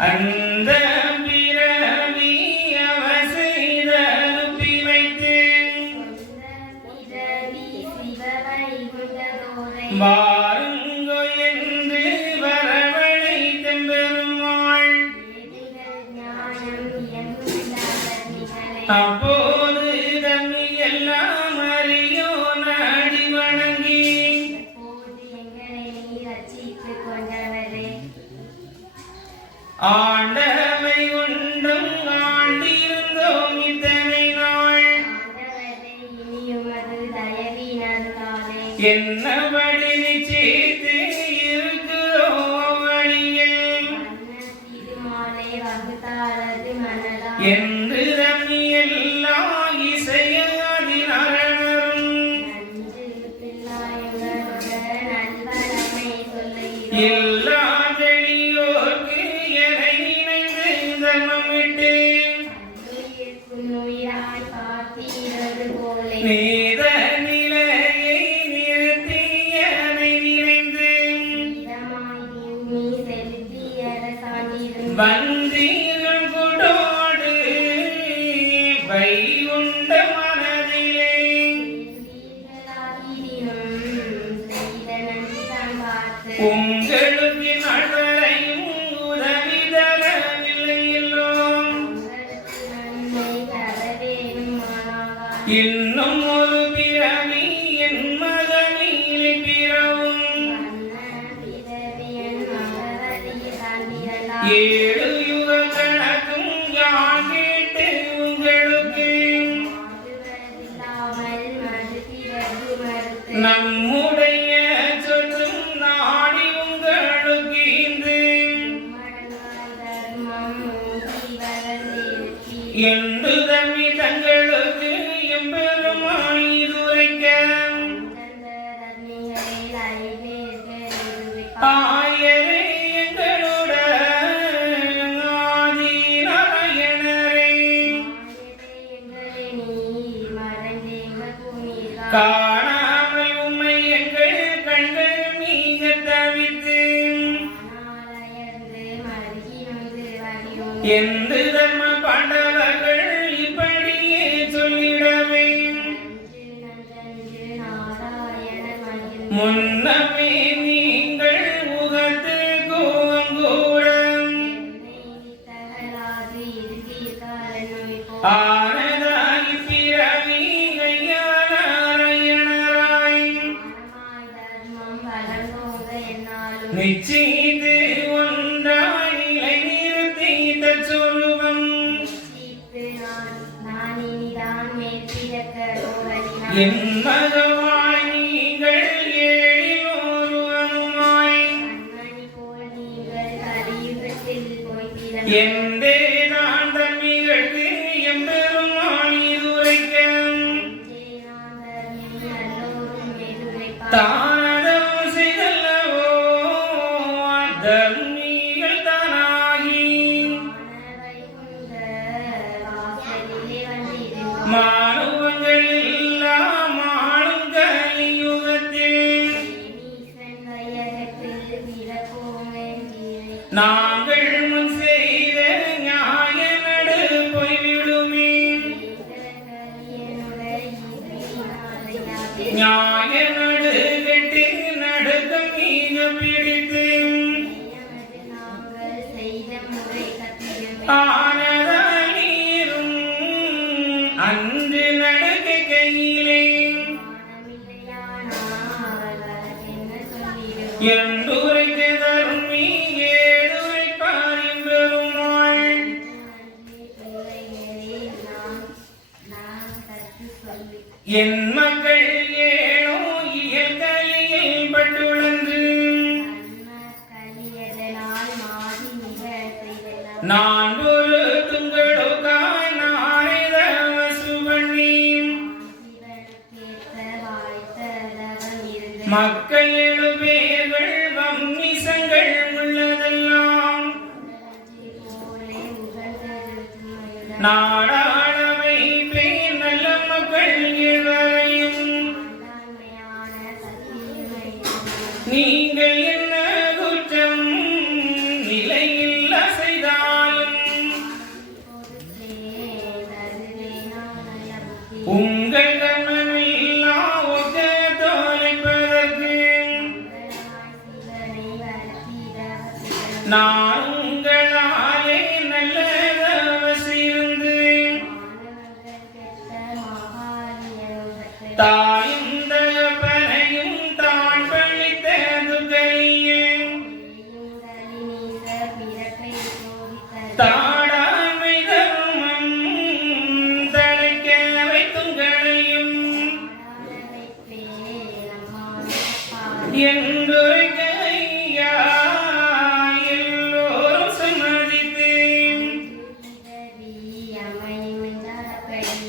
அந்த பிறவி அவ செய்த அனுப்பி வைத்து பிறவி சிவவை குண்டதோரை வாருங்கோ என்று வரவழைத்த பெருமாள் ஏடுகள் என்னபடி நிச்சயித்து இருக்கிறோம் வழியில்? என்று எல்லாம் இசையாதி நரணரும். நன்று பிள்ளாயங்களோட நல்வரமை சொல்லுகிறோம். எல்லா வந்தீர்கள் குடோடு வை உண்ட மனதிலே. உங்களுக்கு நல்வரையும் உதவி தரவில்லை எல்லோம் இன்னும் ஒரு பிறவி ஏழு காணாமல் உம்மை எங்கள் கண்கள் மீக தவித்து என்று தம்ம பாண்டவர்கள் இப்படியே சொல்லிடவே? முன்னமே நிச்சயித்து ஒன்றாய் நிலை நிறுத்தித்த சொல்வம் என் மகவாய் நீங்கள் ஏழில் ஒருவனுமாய் நாங்கள் முன் செய்த நியாய நடு போய்விடுமே நியாய நடு கெட்டு நடுக்கம் நீங்க பிடித்து ஆனதால் நீரும் அன்று நடுக்க கையிலே என்றுரைக்க தருமி என் மக்கள் ஏனோ கலியில் பட்டுழந்து நான் ஒரு துங்களுக்காய் மக்கள் எழுபேர்கள் வம்மிசங்கள் உள்ளதெல்லாம். நாடா நீங்கள் என்ன குற்றம்? நிலையில் அசைதாலும். உங்கள் கண்ணமில்லா ஒத்த தொலைப்பதற்கு நான்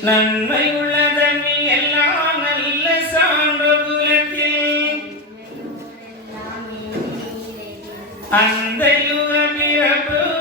நன்மை உள்ளதமி எல்லாம் நல்ல சான்ற குலத்தில் அந்த யுக பிறப்பு